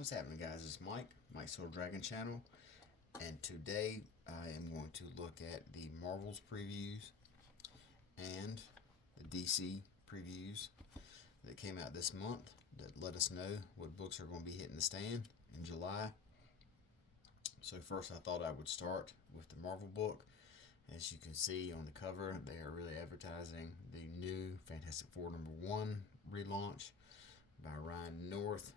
What's happening, guys? It's Mike's Little Dragon Channel, and today I am going to look at the Marvels previews and the DC previews that came out this month that let us know what books are going to be hitting the stand in July. So first I thought I would start with the Marvel book. As you can see on the cover, they are really advertising the new Fantastic Four #1 relaunch by Ryan North,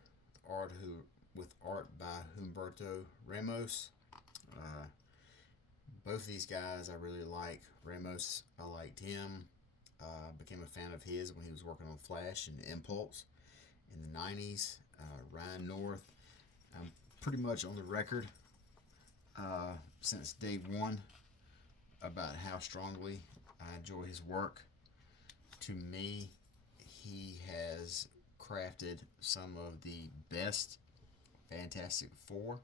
with art by Humberto Ramos. Uh, both of these guys I really like. Ramos, I liked him. Became a fan of his when he was working on Flash and Impulse in the 90s. Ryan North, I'm pretty much on the record since day one about how strongly I enjoy his work. To me, he has crafted some of the best Fantastic Four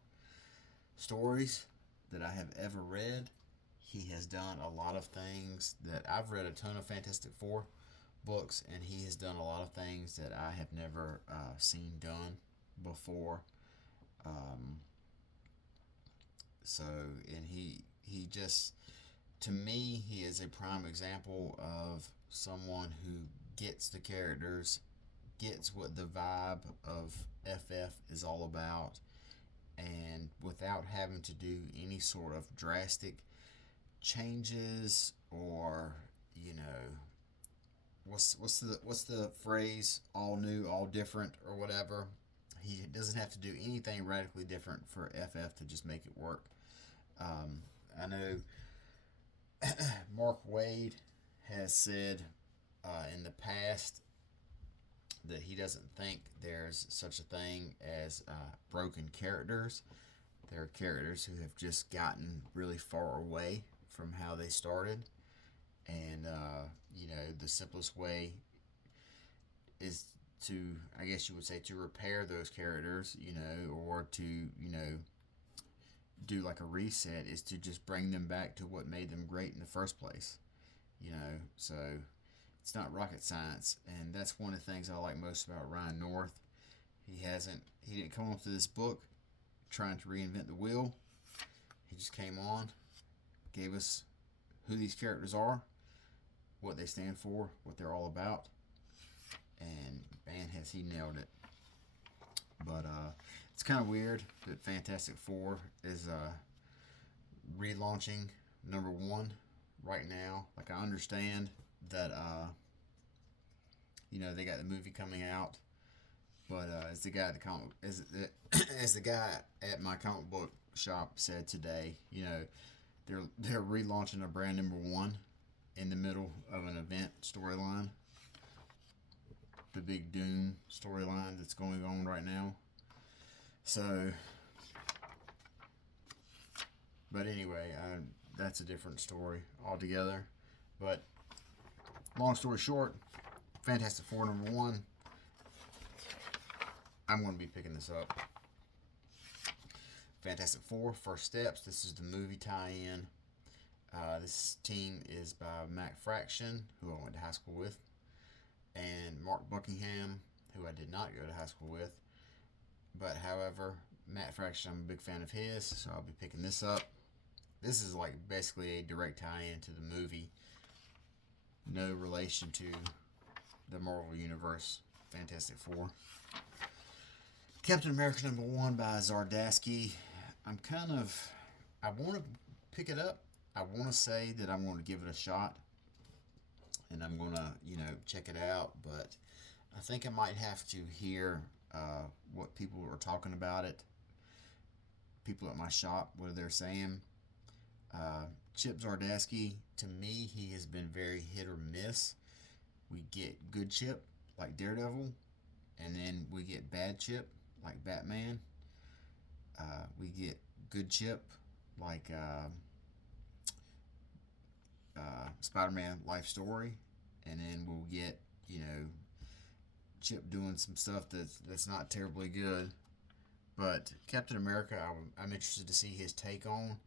stories that I have ever read. He has done a lot of things that I've read a ton of Fantastic Four books, and he has done a lot of things that I have never seen done before. Um, and he just, to me, he is a prime example of someone who gets the characters, gets what the vibe of FF is all about, and without having to do any sort of drastic changes or what's the phrase, all new, all different, or whatever. He doesn't have to do anything radically different for FF to just make it work. I know Mark Waid has said in the past that he doesn't think there's such a thing as broken characters. There are characters who have just gotten really far away from how they started, and the simplest way is to, I guess you would say, to repair those characters, or to do like a reset, is to just bring them back to what made them great in the first place. So it's not rocket science, and that's one of the things I like most about Ryan North. He didn't come up to this book trying to reinvent the wheel. He just came on, gave us who these characters are, what they stand for, what they're all about, and man, has he nailed it. But it's kind of weird that Fantastic Four is relaunching #1 right now. Like, I understand that they got the movie coming out, but as the guy at the comic as the guy at my comic book shop said today, they're relaunching a brand #1 in the middle of an event storyline, the big Doom storyline that's going on right now. So, but anyway, that's a different story altogether. But long story short, Fantastic Four #1. I'm going to be picking this up. Fantastic Four, First Steps. This is the movie tie-in. This team is by Matt Fraction, who I went to high school with, and Mark Buckingham, who I did not go to high school with. But however, Matt Fraction, I'm a big fan of his, so I'll be picking this up. This is like basically a direct tie-in to the movie. No relation to the Marvel Universe Fantastic Four. Captain America #1 by Zardasky. I want to pick it up. I want to say that I'm going to give it a shot, and I'm going to, check it out, but I think I might have to hear what people are talking about it. People at my shop, what they're saying. Chip Zdarsky, to me, he has been very hit or miss. We get good Chip, like Daredevil, and then we get bad Chip, like Batman. We get good Chip, like Spider-Man Life Story, and then we'll get, Chip doing some stuff that's not terribly good. But Captain America, I'm interested to see his take on.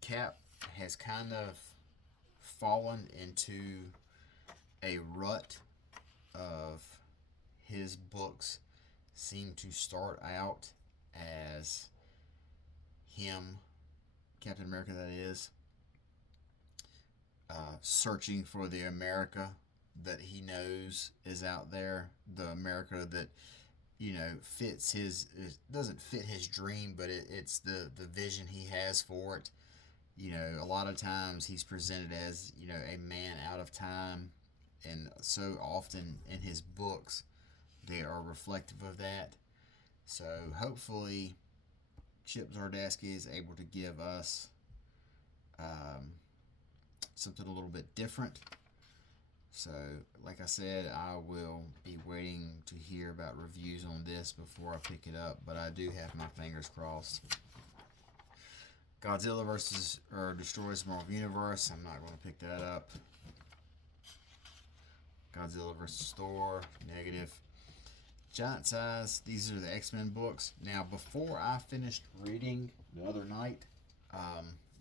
Cap has kind of fallen into a rut of his books seem to start out as him, Captain America that is, searching for the America that he knows is out there, the America that fits his, it doesn't fit his dream, but it's the vision he has for it. A lot of times he's presented as a man out of time, and so often in his books they are reflective of that. So hopefully Chip Zdarsky is able to give us something a little bit different. So, like I said, I will be waiting to hear about reviews on this before I pick it up, but I do have my fingers crossed. Godzilla destroys the Marvel Universe. I'm not going to pick that up. Godzilla vs. Thor, negative. Giant Size, these are the X-Men books. Now, before I finished reading the other night,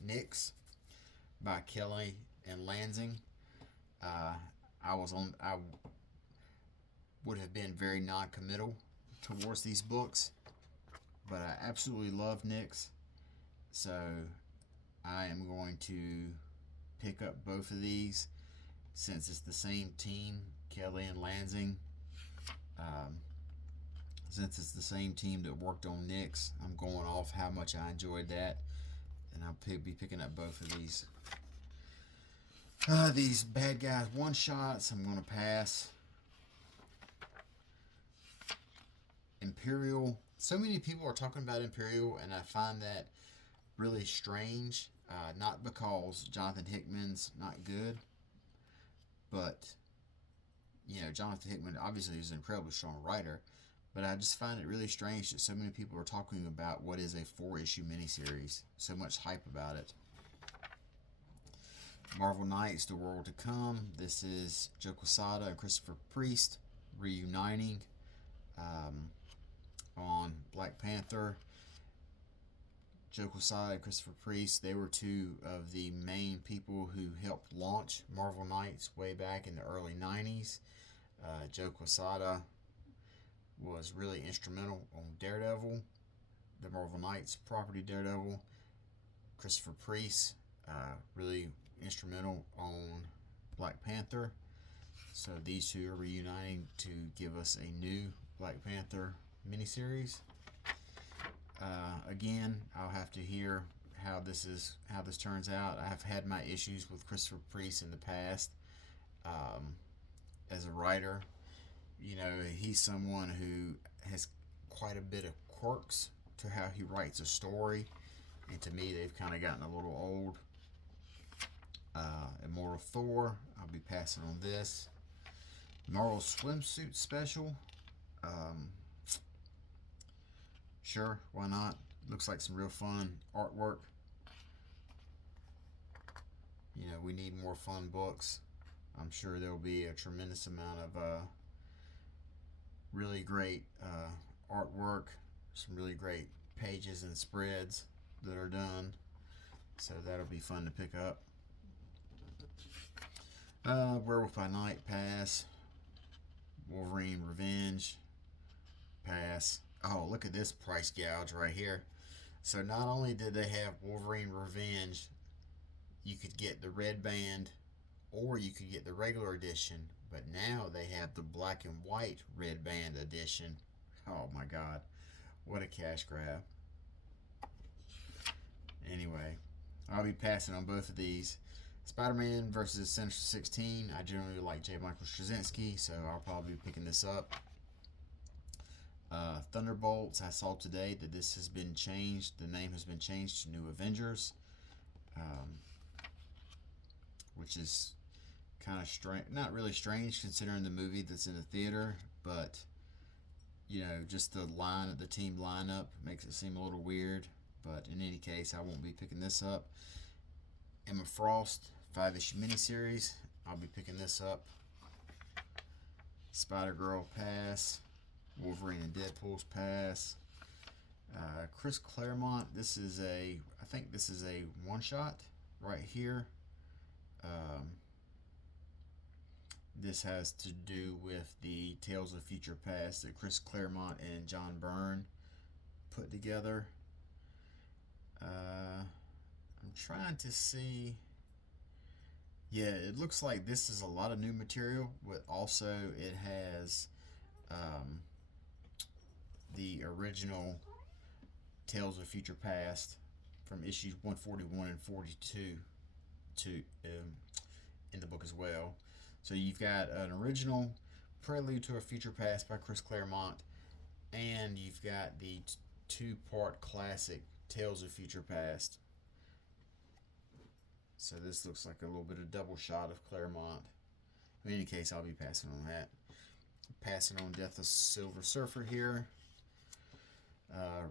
Nyx by Kelly and Lansing, I would have been very non-committal towards these books, but I absolutely love Nyx, so I am going to pick up both of these since it's the same team, Kelly and Lansing. Since it's the same team that worked on Nyx, I'm going off how much I enjoyed that, and I'll be picking up both of these. These bad guys one-shots, I'm going to pass. Imperial. So many people are talking about Imperial, and I find that really strange. Not because Jonathan Hickman's not good, but, Jonathan Hickman obviously is an incredibly strong writer, but I just find it really strange that so many people are talking about what is a 4-issue miniseries. So much hype about it. Marvel Knights, The World to Come. This is Joe Quesada and Christopher Priest reuniting on Black Panther. Joe Quesada and Christopher Priest, they were two of the main people who helped launch Marvel Knights way back in the early 90s. Joe Quesada was really instrumental on Daredevil, the Marvel Knights property Daredevil. Christopher Priest, really instrumental on Black Panther. So these two are reuniting to give us a new Black Panther miniseries. Again, I'll have to hear how this turns out. I have had my issues with Christopher Priest in the past. As a writer, he's someone who has quite a bit of quirks to how he writes a story, and to me, they've kind of gotten a little old. Immortal Thor, I'll be passing on this. Marvel Swimsuit Special. Sure, why not? Looks like some real fun artwork. We need more fun books. I'm sure there'll be a tremendous amount of really great artwork, some really great pages and spreads that are done. So that'll be fun to pick up. Werewolf by Night, pass. Wolverine Revenge, pass. Oh, look at this price gouge right here. So not only did they have Wolverine Revenge, you could get the red band or you could get the regular edition, but now they have the black and white red band edition. Oh my god, what a cash grab. Anyway, I'll be passing on both of these. Spider-Man versus Sinister 16. I generally like J. Michael Straczynski, so I'll probably be picking this up. Thunderbolts, I saw today that this has been changed. The name has been changed to New Avengers, which is kind of strange. Not really strange considering the movie that's in the theater, but just the team lineup makes it seem a little weird. But in any case, I won't be picking this up. Emma Frost, 5-issue miniseries. I'll be picking this up. Spider-Girl, pass. Wolverine and Deadpool's pass. Chris Claremont, I think this is a one-shot right here. This has to do with the Tales of Future Past that Chris Claremont and John Byrne put together. I'm trying to see. Yeah, it looks like this is a lot of new material, but also it has um, the original Tales of Future Past from issues 141 and 42 to in the book as well. So you've got an original Prelude to a Future Past by Chris Claremont, and you've got the two-part classic Tales of Future Past. So this looks like a little bit of double shot of Claremont. In any case, I'll be passing on that. Passing on Death of Silver Surfer here.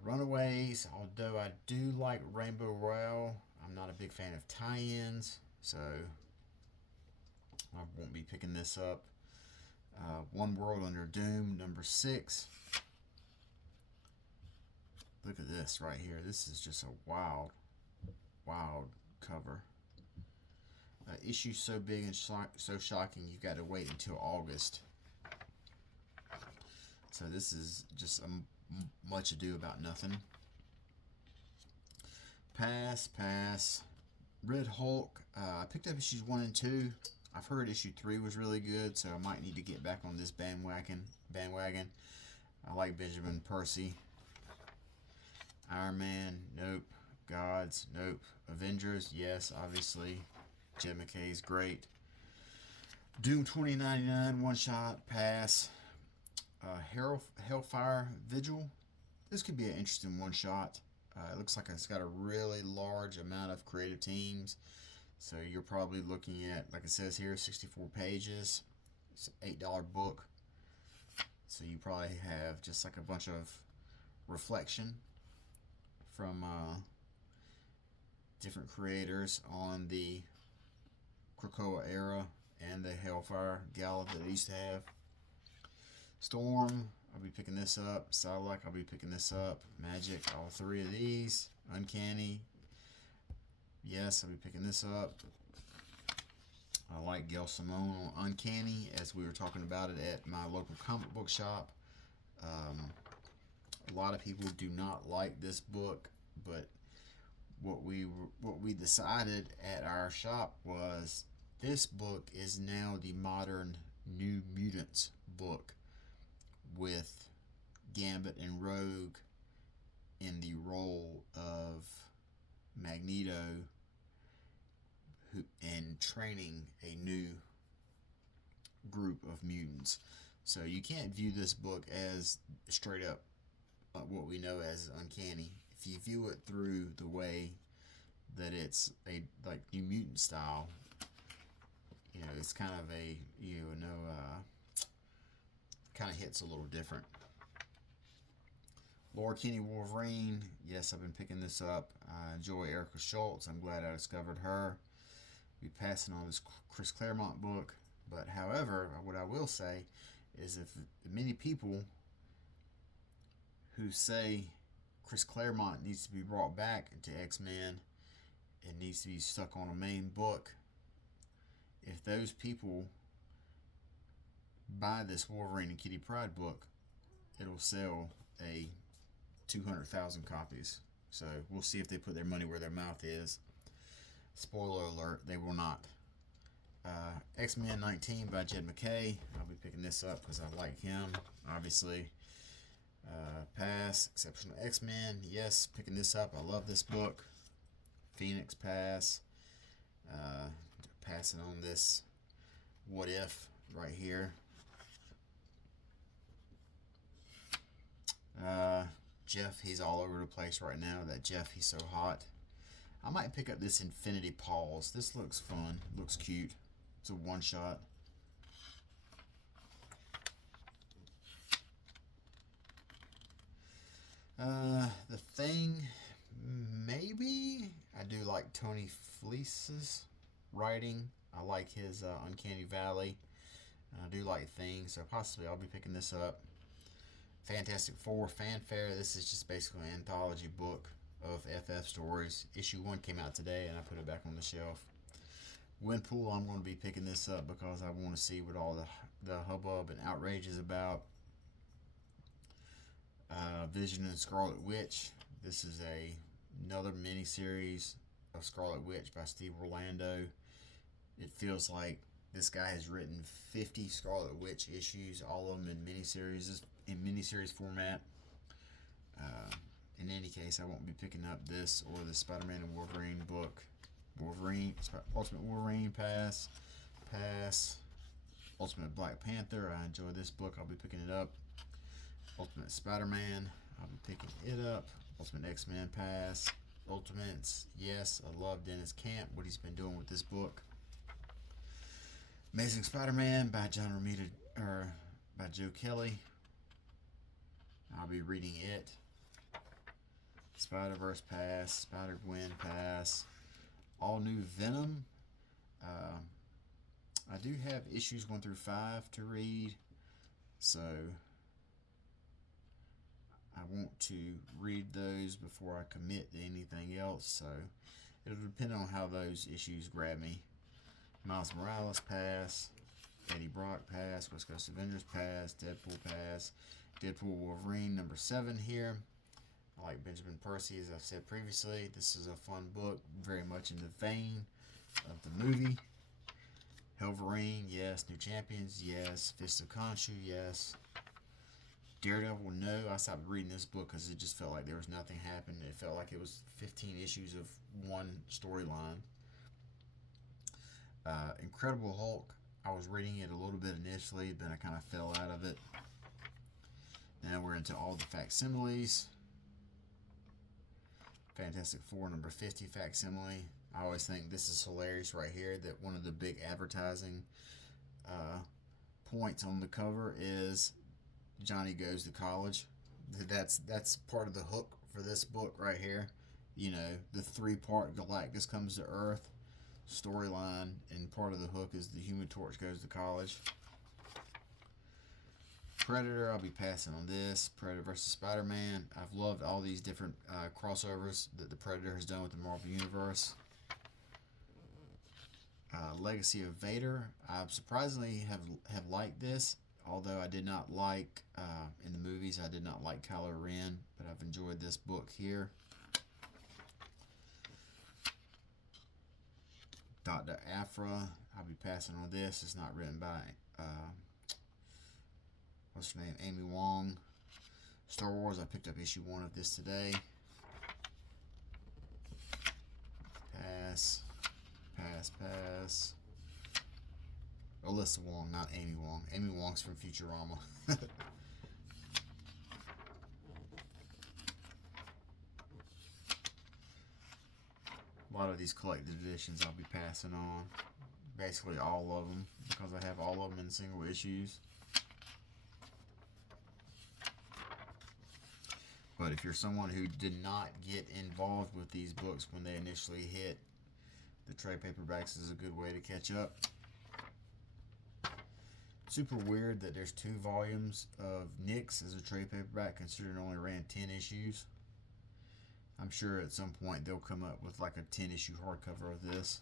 Runaways, although I do like Rainbow Royale, I'm not a big fan of tie-ins, so I won't be picking this up. One World Under Doom, number 6. Look at this right here. This is just a wild, wild cover. Issue so big and so shocking, you've got to wait until August. So this is just a much ado about nothing. Pass. Red Hulk. I picked up issues 1 and 2. I've heard issue 3 was really good, so I might need to get back on this bandwagon. I like Benjamin Percy. Iron Man, nope. Gods, nope. Avengers, yes, obviously. Jed McKay is great. Doom 2099, one shot, pass. Hellfire Vigil. This could be an interesting one shot. It looks like it's got a really large amount of creative teams. So you're probably looking at, like it says here, 64 pages. It's an $8 book. So you probably have just like a bunch of reflection from different creators on the Krakoa era and the Hellfire Gala that they used to have. Storm, I'll be picking this up. Psylocke, I'll be picking this up. Magic, all 3 of these. Uncanny, yes, I'll be picking this up. I like Gail Simone on Uncanny, as we were talking about it at my local comic book shop. A lot of people do not like this book, but what we decided at our shop was this book is now the modern New Mutants book, with Gambit and Rogue in the role of Magneto, and training a new group of mutants. So you can't view this book as straight up what we know as Uncanny. If you view it through the way that it's a like New Mutant style, it's kind of a kind of hits a little different. Laura Kinney Wolverine, yes, I've been picking this up. I enjoy Erica Schultz. I'm glad I discovered her. Be passing on this Chris Claremont book, but however, what I will say is, if many people who say Chris Claremont needs to be brought back into X-Men, it needs to be stuck on a main book, if those people buy this Wolverine and Kitty Pryde book, it'll sell a 200,000 copies. So we'll see if they put their money where their mouth is. Spoiler alert, they will not. X-Men 19 by Jed McKay. I'll be picking this up because I like him, obviously. Pass. Exceptional X-Men. Yes, picking this up. I love this book. Phoenix, pass. Passing on this What If right here. Jeff, he's all over the place right now. That Jeff, he's so hot. I might pick up this Infinity Pause. This looks fun. Looks cute. It's a one shot. The Thing, maybe. I do like Tony Fleece's writing. I like his Uncanny Valley. I do like Thing, so possibly I'll be picking this up. Fantastic Four Fanfare. This is just basically an anthology book of FF stories. Issue 1 came out today, and I put it back on the shelf. Winpool, I'm going to be picking this up because I want to see what all the hubbub and outrage is about. Vision and Scarlet Witch. This is another miniseries of Scarlet Witch by Steve Orlando. It feels like this guy has written 50 Scarlet Witch issues, all of them in miniseries format. In any case, I won't be picking up this or the Spider-Man and Wolverine book. Ultimate Wolverine, pass. Ultimate Black Panther, I enjoy this book, I'll be picking it up. Ultimate Spider-Man, I'll be picking it up. Ultimate X-Men, pass. Ultimates, yes, I love Dennis Camp, what he's been doing with this book. Amazing Spider-Man by by Joe Kelly, I'll be reading it. Spider-Verse, pass. Spider-Gwen, pass. All new Venom. I do have issues 1 through 5 to read, so I want to read those before I commit to anything else, so it'll depend on how those issues grab me. Miles Morales, pass. Eddie Brock, pass. West Coast Avengers, pass. Deadpool, pass. Deadpool Wolverine, number 7 here. I like Benjamin Percy, as I've said previously. This is a fun book, very much in the vein of the movie. Wolverine, yes. New Champions, yes. Fist of Khonshu, yes. Daredevil, no. I stopped reading this book because it just felt like there was nothing happening. It felt like it was 15 issues of one storyline. Incredible Hulk, I was reading it a little bit initially, then I kind of fell out of it. Now we're into all the facsimiles. Fantastic Four number 50 facsimile. I always think this is hilarious right here, that one of the big advertising points on the cover is Johnny goes to college. That's part of the hook for this book right here. You know, the 3-part Galactus comes to Earth storyline, and part of the hook is the Human Torch goes to college. Predator, I'll be passing on this. Predator versus Spider-Man. I've loved all these different crossovers that the Predator has done with the Marvel Universe. Legacy of Vader. I surprisingly have liked this, although I did not like, in the movies, I did not like Kylo Ren, but I've enjoyed this book here. Dr. Aphra, I'll be passing on this. It's not written by, what's her name, Amy Wong. Star Wars, I picked up issue 1 of this today. Pass. Alyssa Wong, not Amy Wong. Amy Wong's from Futurama. A lot of these collected editions I'll be passing on. Basically all of them, because I have all of them in single issues. But if you're someone who did not get involved with these books when they initially hit, the trade paperbacks is a good way to catch up. Super weird that there's 2 volumes of Nyx as a trade paperback, considering it only ran 10 issues. I'm sure at some point they'll come up with like a 10-issue hardcover of this.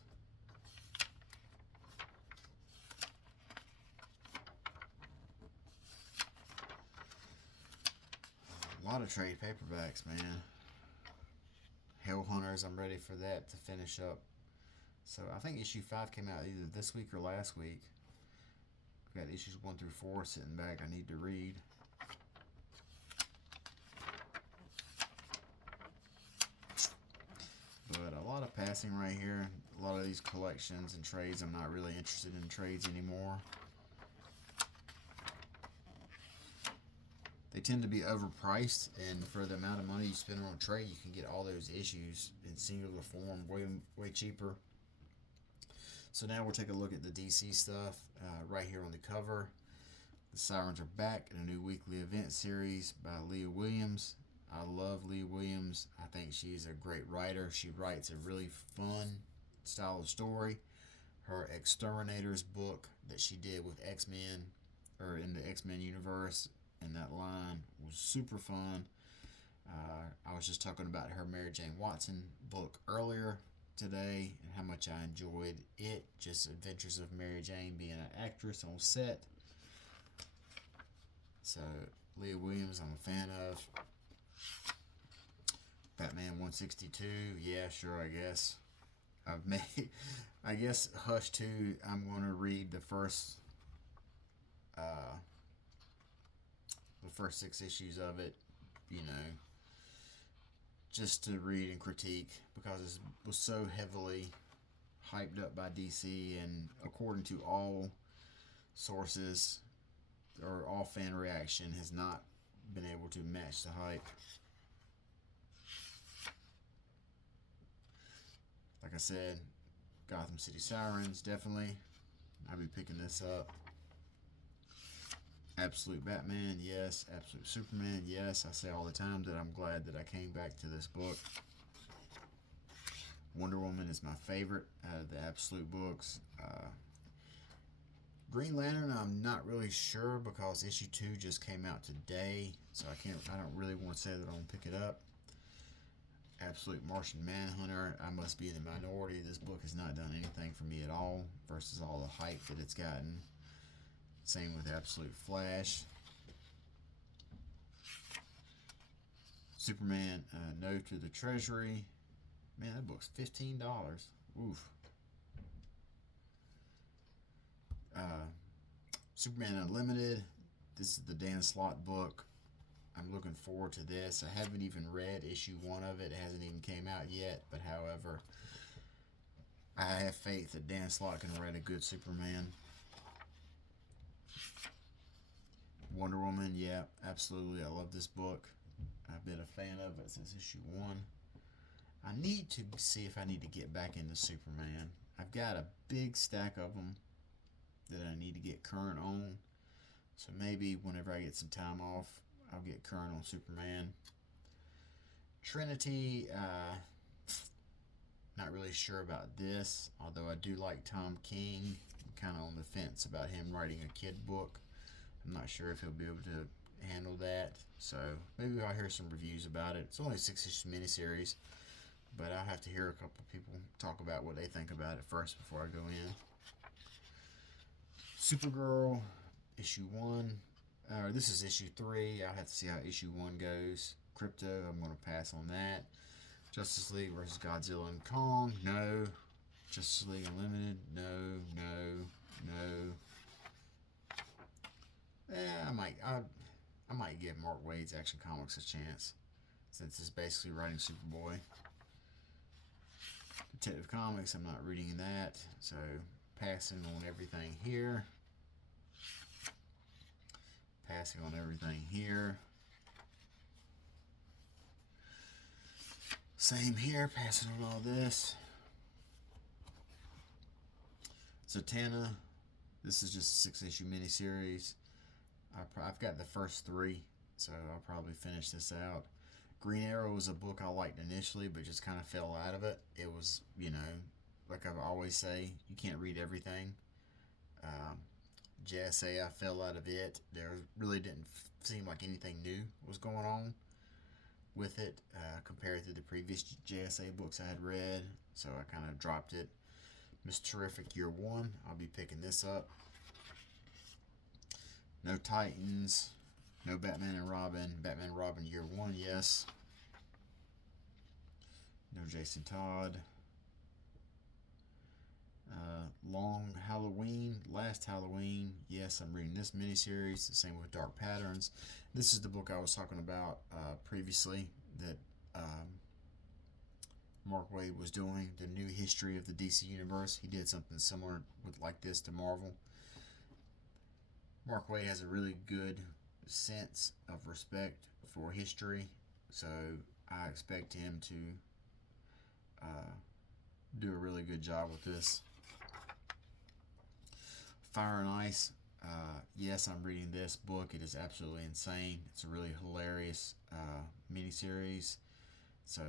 A lot of trade paperbacks, man. Hell Hunters, I'm ready for that to finish up. So I think issue 5 came out either this week or last week. I've got issues 1 through 4 sitting back I need to read. But a lot of passing right here. A lot of these collections and trades, I'm not really interested in trades anymore. They tend to be overpriced, and for the amount of money you spend on a trade, you can get all those issues in singular form way cheaper. So now we'll take a look at the DC stuff right here on the cover. The Sirens are back in a new weekly event series by Leah Williams. I love Leah Williams. I think she's a great writer. She writes a really fun style of story. Her Exterminators book that she did with X-Men, or in the X-Men universe, and that line was super fun. I was just talking about her Mary Jane Watson book earlier. today and how much I enjoyed it. Just Adventures of Mary Jane being an actress on set. So Leah Williams, I'm a fan of. Batman 162, yeah, sure, I guess. I've made, I guess Hush 2, I'm going to read uh, the first 6 issues of it, you know, just to read and critique because it was so heavily hyped up by DC, and according to all sources or all fan reaction, has not been able to match the hype. Like I said, Gotham City Sirens, definitely. I'll be picking this up. Absolute Batman, yes. Absolute Superman, yes. I say all the time that I'm glad that I came back to this book. Wonder Woman is my favorite out of the Absolute books. Green Lantern, I'm not really sure because issue 2 just came out today, so I don't really want to say that I'm gonna pick it up. Absolute Martian Manhunter, I must be in the minority. This book has not done anything for me at all versus all the hype that it's gotten. Same with Absolute Flash. Superman, No to the Treasury. Man, that book's $15. Oof. Superman Unlimited. This is the Dan Slott book. I'm looking forward to this. I haven't even read issue 1 of it. It hasn't even came out yet. But however, I have faith that Dan Slott can write a good Superman. Wonder Woman, yeah, absolutely. I love this book. I've been a fan of it since issue 1. I need to see if I need to get back into Superman. I've got a big stack of them that I need to get current on. So maybe whenever I get some time off, I'll get current on Superman. Trinity, not really sure about this, although I do like Tom King. I'm kind of on the fence about him writing a kid book. I'm not sure if he'll be able to handle that, so maybe I'll hear some reviews about it. It's only a 6-issue miniseries, but I'll have to hear a couple of people talk about what they think about it first before I go in. Supergirl, issue 1. This is issue 3. I'll have to see how issue 1 goes. Crypto, I'm going to pass on that. Justice League versus Godzilla and Kong, no. Justice League Unlimited, no. I might give Mark Waid's Action Comics a chance, since it's basically writing Superboy. Detective Comics, I'm not reading that, so passing on everything here. Passing on everything here. Same here, passing on all this. Zatanna, this is just a 6-issue miniseries. I've got the first 3, so I'll probably finish this out. Green Arrow was a book I liked initially, but just kind of fell out of it. It was, like I always say, you can't read everything. JSA, I fell out of it. There really didn't seem like anything new was going on with it compared to the previous JSA books I had read, so I kind of dropped it. Miss Terrific Year 1, I'll be picking this up. No Titans, no Batman and Robin. Batman and Robin Year 1, yes. No Jason Todd. Long Halloween, Last Halloween, yes, I'm reading this miniseries. The same with Dark Patterns. This is the book I was talking about previously that Mark Waid was doing, the new history of the DC Universe. He did something similar like this to Marvel. Mark Waid has a really good sense of respect for history, so I expect him to do a really good job with this. Fire and Ice, yes, I'm reading this book. It is absolutely insane. It's a really hilarious miniseries, so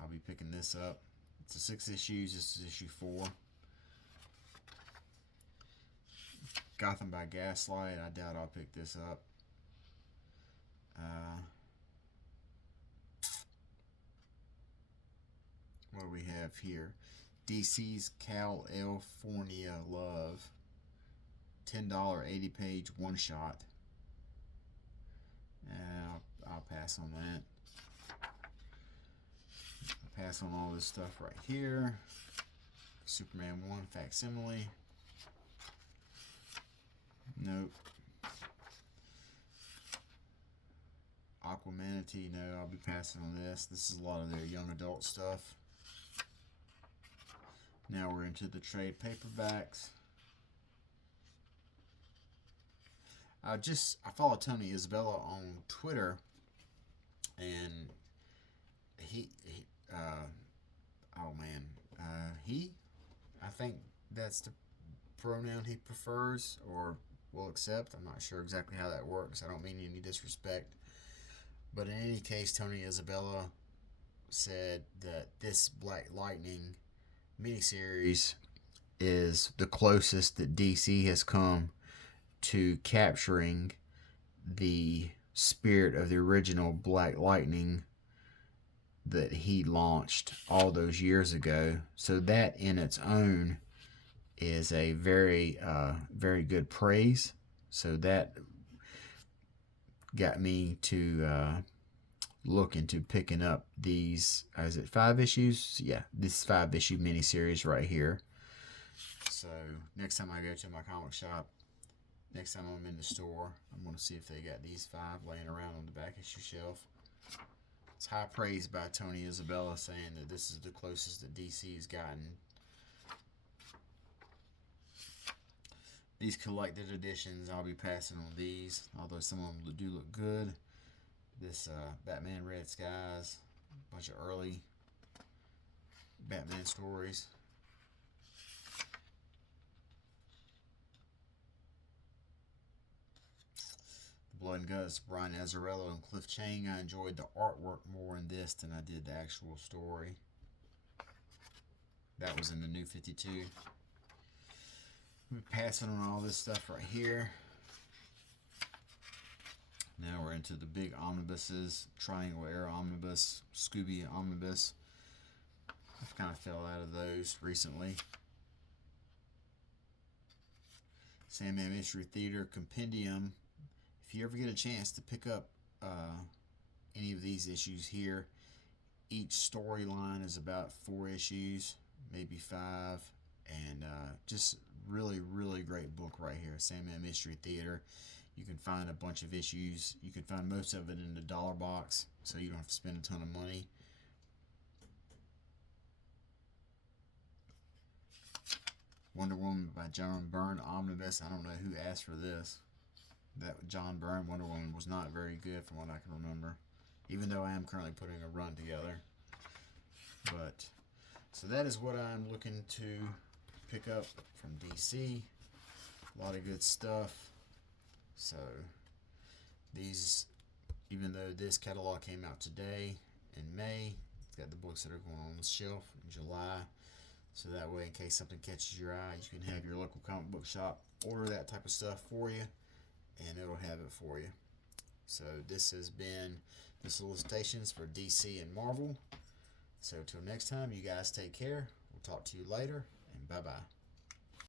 I'll be picking this up. It's a 6 issues. This is issue 4. Gotham by Gaslight, I doubt I'll pick this up. What do we have here? DC's California Love. $10 80-page one shot. I'll pass on that. I'll pass on all this stuff right here. Superman 1 facsimile. Nope. Aquamanatee, no, I'll be passing on this. This is a lot of their young adult stuff. Now we're into the trade paperbacks. I follow Tony Isabella on Twitter, and I think that's the pronoun he prefers or will accept. I'm not sure exactly how that works. I don't mean any disrespect. But in any case, Tony Isabella said that this Black Lightning miniseries is the closest that DC has come to capturing the spirit of the original Black Lightning that he launched all those years ago. So that in its own is a very, very good praise. So that got me to look into picking up these. Is it 5 issues? Yeah, this 5-issue miniseries right here. So next time I go to my comic shop, next time I'm in the store, I'm going to see if they got these 5 laying around on the back issue shelf. It's high praise by Tony Isabella, saying that this is the closest that DC has gotten. These collected editions, I'll be passing on these, although some of them do look good. This Batman Red Skies, a bunch of early Batman stories. Blood and Guts, Brian Azzarello and Cliff Chang. I enjoyed the artwork more in this than I did the actual story. That was in the New 52. We're passing on all this stuff right here. Now we're into the big omnibuses. Triangle Era Omnibus, Scooby Omnibus. I've kind of fell out of those recently. Sandman Mystery Theater Compendium. If you ever get a chance to pick up any of these issues here, each storyline is about 4 issues, maybe 5, and just really, really great book right here, Sandman Mystery Theater. You can find a bunch of issues. You can find most of it in the dollar box, so you don't have to spend a ton of money. Wonder Woman by John Byrne Omnibus. I don't know who asked for this. That John Byrne Wonder Woman was not very good from what I can remember, even though I am currently putting a run together. But so that is what I'm looking to pick up from DC. A lot of good stuff. So these, even though this catalog came out today in May, it's got the books that are going on the shelf in July. So that way, in case something catches your eye, you can have your local comic book shop order that type of stuff for you, and it'll have it for you. So this has been the solicitations for DC and Marvel. So till next time, you guys take care. We'll talk to you later, and bye-bye.